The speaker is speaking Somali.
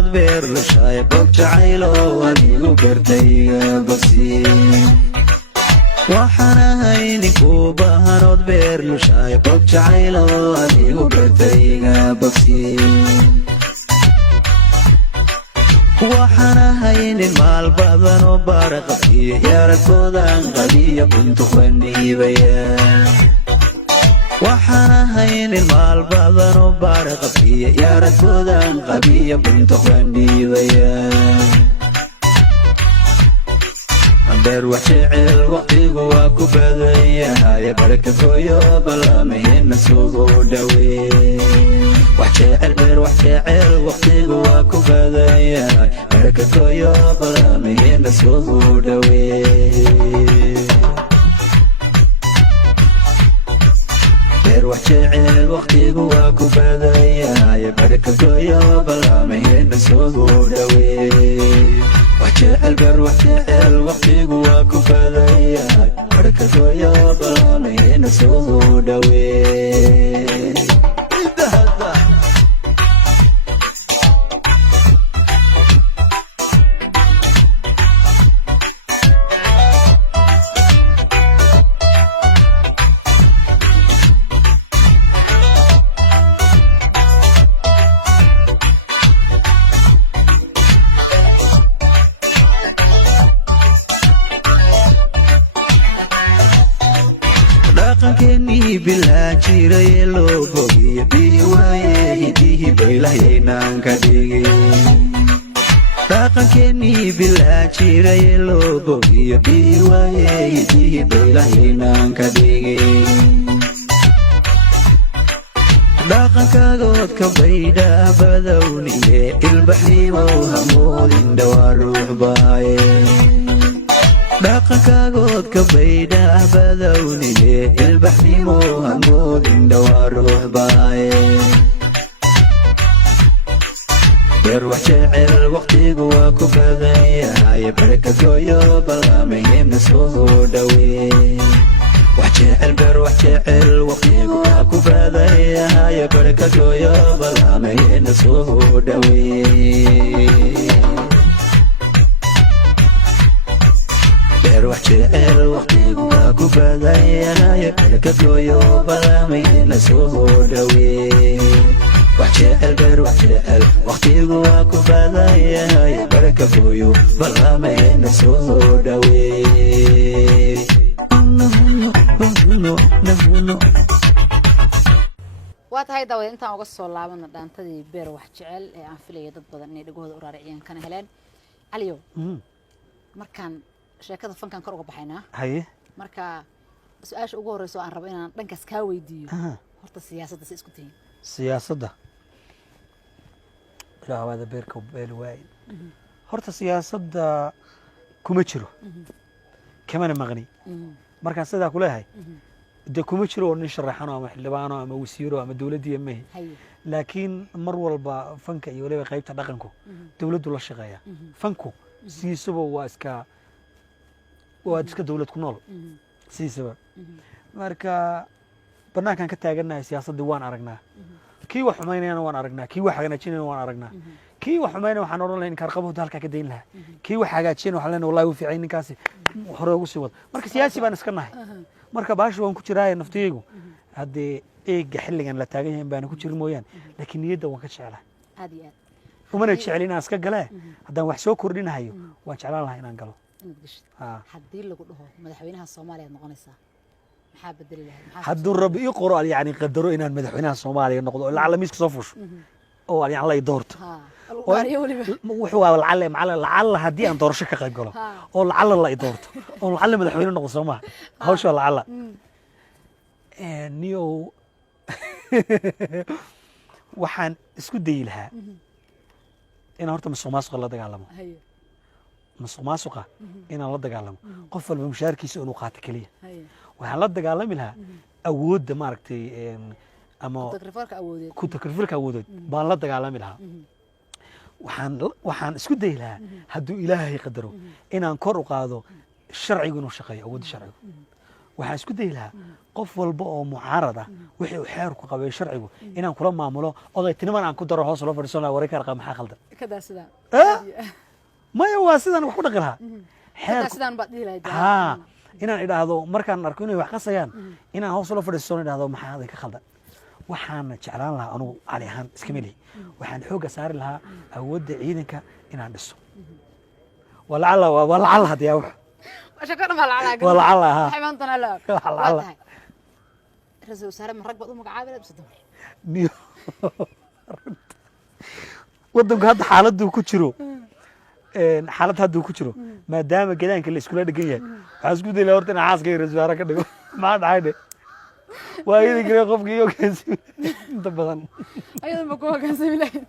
baahanood beer lushaay boog jacaylo adigu beertayga bogsiin waxaan ahay ninkuu baahanood beer lushaay boog jacaylo adigu beertayga bogsiin waxaan ahay nin maal badan oo baara qabkiyo yaaragoodan qadiya buntu qaniibaya waxaan ahay nin maal badan oo baara qabkiyo yaaragoodan qabiya buntu qaniibaya beer wax jecel waqtigu waa ku badan yahay baraka gooyo ballamaheenna sugu dhawee wax jecel beer wax jecel waqtigu waa ku badan yahay baraka gooyo ballamaheenna sugu dhawee beer wax jecel waqtigu waa ku badan yahay baraka gooyo ballamaheenna sugu dhawee وجعل بر وجعل وقتي جواك وفدايا بركة ويا ضامين سودا وين كني بلا جيري لو بوغي بي واي دي بلا ينان كدي كني بلا جيري لو بوغي بي واي دي بلا ينان كدي كاغوت كبيدا بدوني البحري وهمود دوار روح باي كاغوت كبيدا بدوني البحري وهمود دوار روح باي يروح شاعر وقتي جواك وفدايا يا بركة جويو بلامي مسوه دوي وحشعل بر وحشعل وقتي جواك وفدايا يا بركة جويو بلامي مسوه دوي روح شعر وقتي جواك وفدايا يا بركة جويو بلامي مسوه دوي وحشعل بر وحشعل وقتي جواك وفدايا يا بركة جويو بلامي مسوه دوي waa tahay daawada intaan uga soo laabana dhaantadii beer wax jecel ee aan filayay dad badan inay dhagooda u raariciyaan kana heleen caliyo markaan sheekada fankan kor uga baxaynaa haye marka su'aasha ugu horeyso aan rabo inaan dhankaas ka weydiiyo horta siyaasadda si isku tayin siyaasadda ilaa wada beerka beel waay horta siyaasadda kuma jiro kamana maqni markaan sidaa ku leeyahay de kuma jiro nin sharaxano ama xildhibaano ama wasiiro ama dawladda mahay laakiin mar walba fanka iyo waliba qaybta dhaqanku dawladdu la shaqeeya fanku siisaba waa iska dawlad ku nool siisaba marka banaankan ka taaganahay siyaasadda waan aragnaa kii wax xumaynayna waan aragnaa kii wax hagaajinayna waan aragnaa kii wax xumaynayna waxaan oran lahayn karqabada halka ka deyn lahaa kii wax hagaajinayna waxaan leenahay wallahi wuu fiicay ninkaasi hore ugu sii wad marka siyaasi baan iska nahay marka baashu waan ku jiraa naftaygu hadee eega xilligan la taagan yahay baan ku jirin mooyaan laakiin niyadda waan ka jecelahay aad iyo aad umana jecelina iska galee haddaan wax soo kordhinayo waan jeclaan lahaa inaan galo haddii lagu dhaho madaxweynaha Soomaaliya noqonaysa maxaa bedeli lahayd hadduu rabbi ii qoro yani qadaro inaan madaxweynaha Soomaaliya noqdo ilaa caalamiiska soo fuusho oo yani la ii doorto wuxuu waa lacala haddii aan doorasho ka qayb galo oo lacala la ii doorto oo lacala madaxweyne noqdo Soomaaliya hawsha lacala niyo waxaan isku dayi lahaa inaan horta musuqmaasuqa la dagaalamo musuqmaasuqa inaan la dagaalamo qof walba mushaarkiisa inuu qaato kaliya waxaan la dagaalami lahaa awoodda maaragtay ama ku takrifalka awoodeed baan la dagaalami lahaa waxaan isku dayi lahaa hadduu ilaahay qadaro inaan kor u qaado sharcigu inuu shaqeeyo awoodda sharcigu waxaan isku dayi lahaa qof walba oo mucaarad ah wixii uu xeerku qabay sharcigu inaan kula maamulo odaytiniman aan ku daro hoos loo fadhiisan lahaa wareeg arqa maxaa khaldan kadaa sidaan maya waa sidaan wax ku dhaqi lahaa kadaa sidaan baad dhihi lahayd haa inaan idhaahdo markaan arko inay wax qasayaan inaan hoos loo fadhiisan idhaahdo maxaa aday ka khaldan waxaana jeclaan lahaa anugu cali ahaan iskama lihi waxaan xoogga saari lahaa awoodda ciidanka inaan dhiso walacalla hadiyaa wax shako dhan baa lacala walacalla haa waxay imaan doonaa la walacalla ra-iisul wasaare ma rag baad u magacaabi lahayd mise dumar waddanku hadda xaaladuu ku jiro xaalad hadduu ku jiro maadaama gadaanka la iskula dhegan yahay waxaan isku dayla horta inaan xaaska ra-isul wasaare ka dhigo maxaa dhacay dhe waa idin kale qofkii hoggaansami inta badan ayadan ba ku hoggaansami lahayd